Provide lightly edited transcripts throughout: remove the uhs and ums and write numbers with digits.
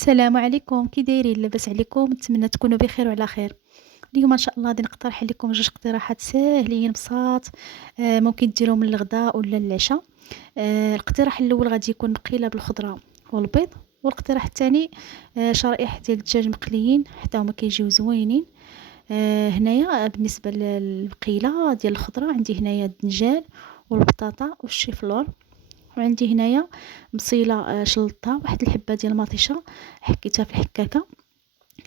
السلام عليكم، كي دايرين؟ لاباس عليكم؟ نتمنى تكونوا بخير وعلى خير. اليوم ان شاء الله غادي نقترح عليكم جوج اقتراحات ساهلين بساط. ممكن ديروهم للغداء ولا للعشاء. الاقتراح الاول غادي يكون مقيله بالخضره والبيض، والاقتراح الثاني شرائح ديال الدجاج مقليين حتى هما كيجيو زوينين. هنايا بالنسبه للمقيله ديال الخضره عندي هنايا الدنجال والبطاطا والشيفلور، وعندي هنايا بصيله شلطتها، واحد الحبه ديال المطيشه حكيتها في الحكاكه.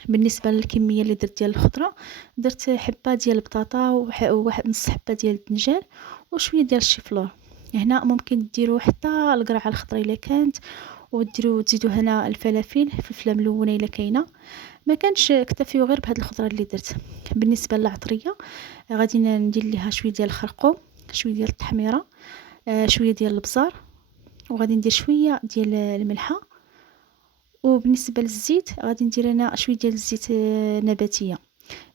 بالنسبه للكميه اللي درت ديال الخضره، درت حبه ديال البطاطا وواحد نص حبه ديال الدنجال وشويه ديال الشيفلور. هنا ممكن ديروا حتى القرعه الخضراء الا كانت، وديروا تزيدوا هنا الفلافل فلفله ملونه الا كاينه. ما كانش اكتفيوا غير بهاد الخضره اللي درت. بالنسبه للعطريه غادي ندير ليها شويه ديال الخرقوم، شويه ديال التحميره، شويه ديال الابزار، وغادي ندير شويه ديال الملحه. وبالنسبه للزيت غادي ندير انا شويه ديال الزيت نباتيه،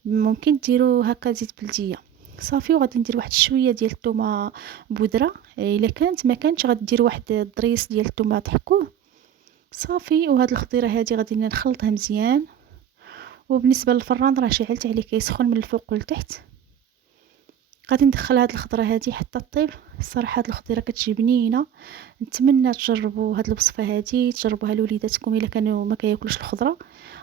ممكن ديروا هكا زيت بلديه صافي. وغادي ندير واحد شويه ديال الثومه بودره، الا كانت ما كانتش غادي دير واحد الضريس ديال الثومه تحكوه صافي. وهاد الخضيره هادي غادي نخلطها مزيان. وبالنسبه للفران راه شعلت عليه كيسخن من الفوق والتحت. غادي ندخل هاد الخضره هادي حتى طيب. الصراحه هاد الخضيره كتجي بنينه، نتمنى تجربوا هاد الوصفه هادي، تجربوها لوليداتكم الا كانوا ما كياكلوش الخضره،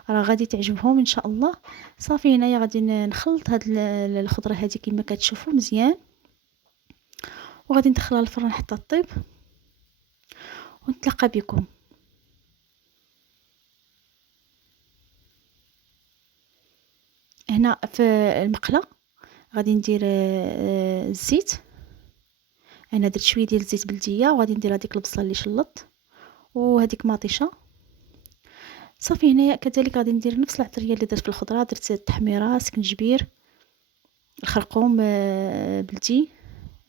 راه غادي تعجبهم ان شاء الله. صافي هنايا غادي نخلط هاد الخضره هادي كما كتشوفوا مزيان، وغادي ندخلها للفران حتى طيب، ونتلاقى بكم. هنا في المقله غادي ندير الزيت. انا درت شويه ديال الزيت بلديه، وغادي ندير هذيك البصله اللي شلطت وهذيك مطيشه صافي. هنايا كذلك غادي ندير نفس العطريه اللي درت في الخضره، درت التحميره، سكنجبير، الخرقوم بلدي،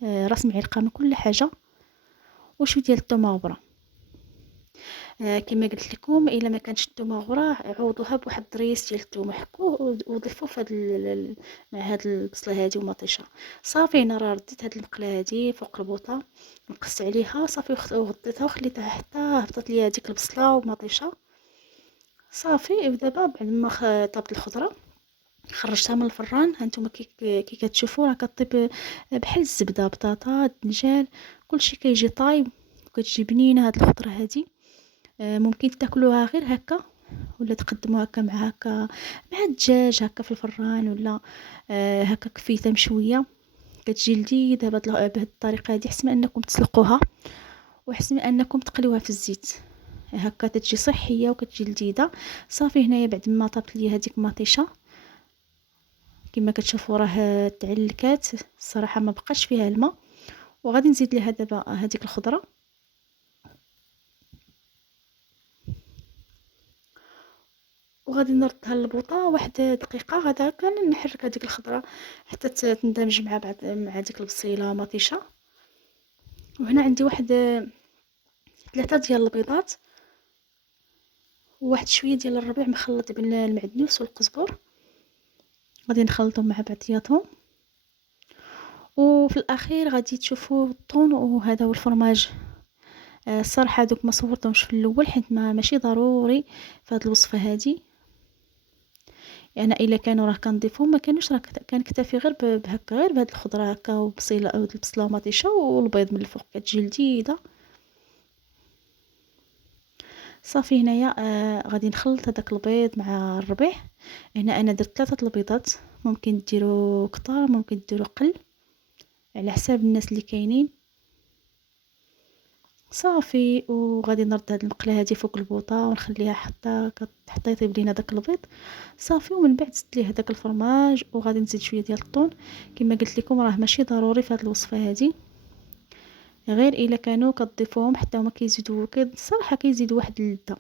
راس معلقه من كل حاجه، وشويه ديال الثومه غبره. كما قلت لكم الا ما كانش الثومه غبره عوضوها بواحد الضريس ديال الثومه، حكوه وضيفوه في هاد مع هاد البصله هادي ومطيشه صافي. هنا راه رديت هاد المقله هادي فوق البوطه، نقصت عليها صافي وغطيتها وخليتها حتى هبطت لي هذيك البصله ومطيشه صافي. ودابا بعد ما طابت الخضره خرجتها من الفران، هانتوما كي كتشوفوا راه كطيب بحال الزبده. بطاطا، الدنجال، كلشي كيجي طايب وكتجي بنينه هاد الخضره هادي. ممكن تاكلوها غير هكا، ولا تقدموها هكا مع الدجاج هكا في الفران، ولا هكا كفيته مشويه كتجي لذيذه بهاد الطريقه هادي. احسن من انكم تسلقوها، واحسن من انكم تقليوها في الزيت، هكا تتجي صحيه وكتجي لذيذه صافي. هنايا بعد ما طابت لي هذيك مطيشه كما كتشوفوا راه تعلكات الصراحه، ما بقاش فيها الماء. وغادي نزيد ليها دابا هذيك الخضره، وغادي نردها للبوطه واحد دقيقه. غادا كان نحرك هذيك الخضره حتى تندمج مع بعض مع ديك البصيله مطيشه. وهنا عندي واحد 3 ديال البيضات، وواحد شويه ديال الربيع مخلط بين المعدنوس والقزبر، غادي نخلطهم مع بعضياتهم. وفي الاخير غادي تشوفوا الطون، وهذا هو الفرماج. الصراحه دوك ما صورتهمش في الاول حيت ما ماشي ضروري في هذه الوصفه هذه. يعني الا كانوا راه كنضيفهم ما كانوش، راه كنكتفي غير بهكا، غير بهاد الخضره هكا وبصيله او البصله ومطيشه والبيض من الفوق كتجي لذيذه صافي. هنايا غادي نخلط هذاك البيض مع الربيع. هنا انا درت 3 البيضات، ممكن ديروا كتار ممكن ديروا قل على حساب الناس اللي كاينين صافي. وغادي نرد هاد المقله هادي فوق البوطه ونخليها حتى يطيب لينا داك البيض صافي. ومن بعد زدت ليه داك الفرماج، وغادي نزيد شويه ديال الطون. كما قلت لكم راه ماشي ضروري في هاد الوصفه هادي، غير الا كانوا كتضيفوهم حتى هما كيزيدوا الصراحه كيزيدوا واحد اللذه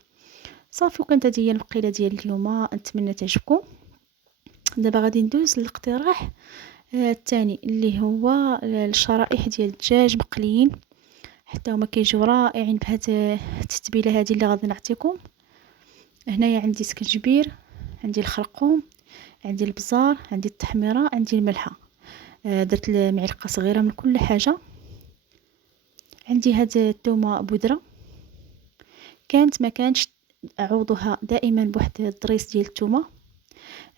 صافي. وكانت هذه هي المقيله ديال اليوم، نتمنى تعجبكم. دابا غادي ندوز للاقتراح الثاني اللي هو الشرائح ديال الدجاج مقليين حتى هما كيجيو رائعين بهاد التتبيله هذه اللي غادي نعطيكم. هنايا عندي سكنجبير، عندي الخرقوم، عندي البزار، عندي التحميره، عندي الملحه. درت معلقه صغيره من كل حاجه. عندي هاد الثومه بودره، كانت ما كانش أعوضها دائما بواحد الضريس ديال الثومه.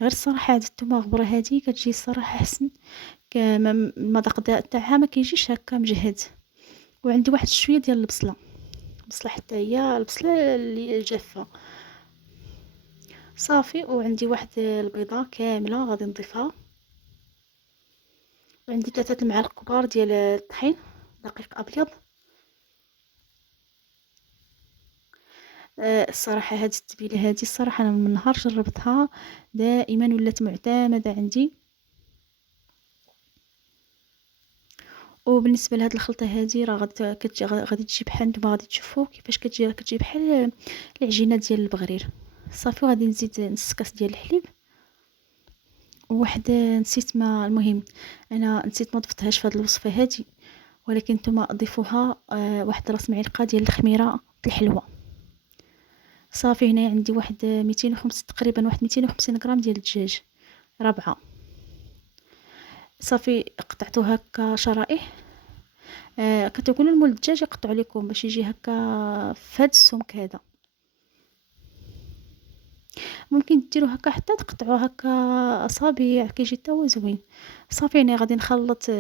غير الصراحه هاد الثومه غبره هادي كتجي الصراحه احسن، المذاق تاعها ما كيجيش هكا مجهد. وعندي واحد شويه ديال البصله، البصله حتى هي البصله اللي جافه صافي. وعندي واحد البيضه كامله غادي نضيفها. وعندي 3 المعالق كبار ديال الطحين دقيق ابيض. الصراحه هاد التتبيله هادي الصراحه انا من نهار جربتها دائما ولات معتمده عندي. وبالنسبه لهاد الخلطه هادي راه غادي تجي بحال نتوما غادي تشوفوا كيفاش كتجي بحال العجينه ديال البغرير. صافي غادي نزيد نص كاس ديال الحليب. وواحد نسيت، ما المهم انا نسيت ما ضفتهاش في هاد الوصفه هادي، ولكن نتوما ضيفوها واحد راس معلقه ديال الخميره الحلوه. صافي هنا عندي واحد 205 تقريبا، واحد 250 غرام ديال الدجاج رابعه. صافي قطعته هكا شرائح. كتقولوا المول الدجاج يقطعوا لكم باش يجي هكا في هاد السمك هذا. ممكن ديروا هكا حتى تقطعوا هكا اصابع كيجي حتى هو زوين. صافي انا غادي نخلط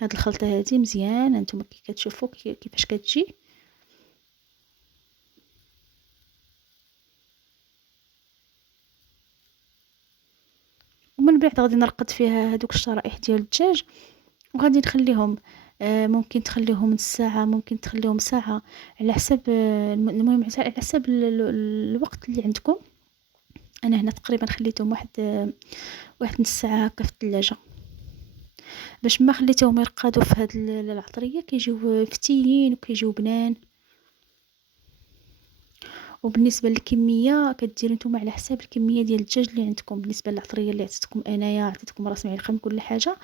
هاد الخلطه هذه مزيان. انتم كي كتشوفوا كيفاش كتجي. ومن بعد غادي نرقد فيها هذوك الشرائح ديال الدجاج وغادي نخليهم. ممكن تخليهم نص ساعه، ممكن تخليهم ساعه، على حسب المهم على حسب الوقت اللي عندكم. انا هنا تقريبا خليتهم واحد نص ساعه هكا في الثلاجه، باش ما خليتهم يرقدوا في هاد العطريه كيجيو فتيين وكيجيو بنان. وبالنسبه للكميه كديروا نتوما على حساب الكميه ديال الدجاج اللي عندكم. بالنسبه للعطريه اللي عطيتكم انايا عطيتكم راس معلقه من كل حاجه.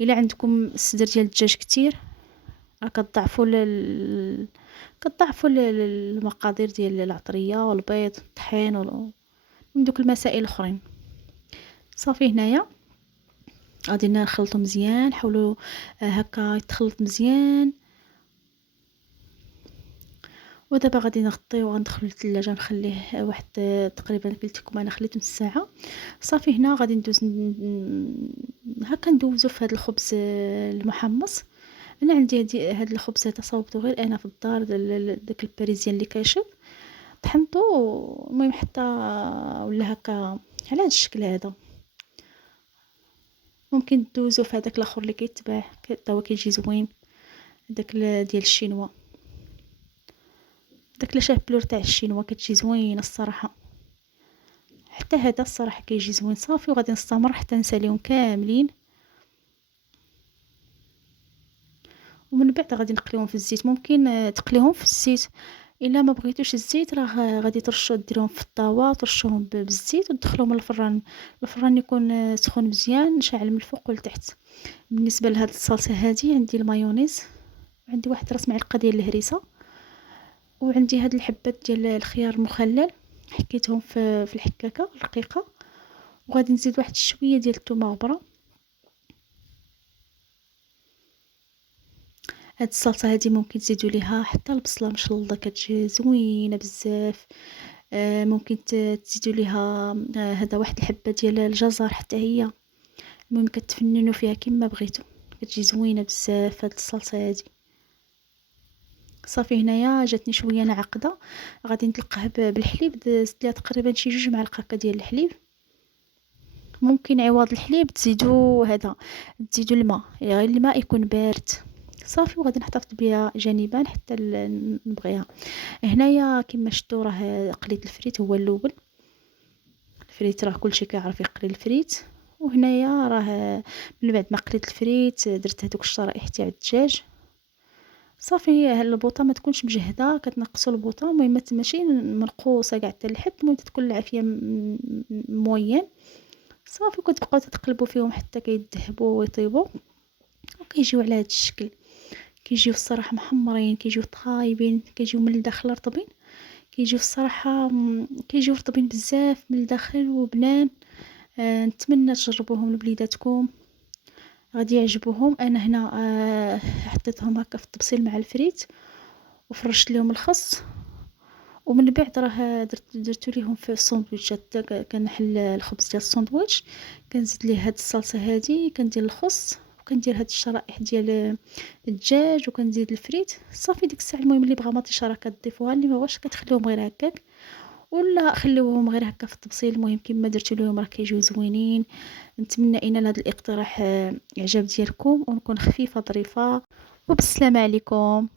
الا عندكم الصدر ديال الدجاج كتير راه كتضعفوا المقادير ديال العطريه والبيض الطحين من دوك المسائل الاخرين. صافي هنايا غادي نخلطو مزيان، حاولوا هكا يتخلط مزيان. ودابا غادي نغطيه وغندخلو للثلاجه نخليه واحد تقريبا قلت لكم انا خليته نص ساعه. صافي هنا غادي ندوز هكا ندوزو في هذا الخبز المحمص. انا عندي هاد الخبز هذا صاوبته غير انا في الدار داك الباريزيان اللي كيشط طحنته. المهم حتى ولا هكا على هذا الشكل هذا. ممكن دوزو في هذاك الاخر اللي كيتباع حتى هو كيجي زوين، داك ديال الشينوا، داك لاشابلور تاع الشينوا كتجي زوينه الصراحه. حتى هذا الصراحه كيجي زوين. صافي وغادي نستمر حتى نساليهم كاملين. ومن بعد غادي نقليهم في الزيت. ممكن تقليهم في الزيت، الا ما بغيتوش الزيت راه غادي ترشوا ديروهم في الطاوه ترشوهم بالزيت وتدخلوهم للفران. الفران يكون سخون مزيان شاعل من الفوق والتحت. بالنسبه لهاد الصلصه هذه عندي المايونيز، وعندي واحد راس معلقه ديال الهريسه، وعندي هاد الحبات ديال الخيار المخلل حكيتهم في الحكاكه رقيقه. وغادي نزيد واحد شويه ديال الثومه غبره. هاد الصلصه هذه ممكن تزيدوا ليها حتى البصله مشلضه كتجي زوينه بزاف. ممكن تزيدوا ليها هذا واحد الحبه ديال الجزر حتى هي. المهم كتفننوا فيها كما بغيتوا كتجي زوينه بزاف هاد الصلصه هذه. صافي هنايا جاتني شويه نعقده، غادي نطلقها بالحليب. زدت ليها تقريبا شي 2 معالق هكا ديال الحليب. ممكن عوض الحليب تزيدوا تزيدوا الماء، غير الماء يكون بارد. صافي وغادي نحتفظ بها جانبا حتى نبغيها. هنايا كما شفتوا راه قليت الفريت هو الاول. الفريت راه كلشي كيعرف يقلي الفريت. وهنايا راه من بعد ما قليت الفريت درت هذوك الشرائح تاع الدجاج. صافي البوطه ما تكونش مجهده، كتنقصوا البوطه. المهم ماشي منقوصه كاع حتى لحد، المهم تكون العافيه موين. صافي كتبقاو تقلبوا فيهم حتى كيذهبوا ويطيبوا وكيجيو على هذا الشكل. كيجيو الصراحه محمرين، كيجيو طايبين، كيجيو من الداخل رطبين. كيجيو الصراحه كيجيو رطبين بزاف من الداخل وبنان. نتمنى تجربوهم لوليداتكم غادي يعجبوهم. انا هنا حطيتهم هكا في الطبسيل مع الفريت وفرشت لهم الخس ومن بعد راه درتو ليهم في الساندويتشات. كنحل الخبز ديال الساندويتش، كنزيد ليه هاد الصلصة هادي، كندير الخس وكندير هاد الشرائح ديال الدجاج وكنزيد الفريت. صافي ديك الساعة المهم اللي بغا مطيشه راه كتضيفوها، اللي ما بغاش كتخليوهم غير هكاك، ولا خليوهم غير هكا في التبصيل. المهم كيما درتو ليهم راه كيجيو زوينين. نتمنى ان هذا الاقتراح اعجاب ديالكم، ونكون خفيفة ظريفة، وبالسلامة عليكم.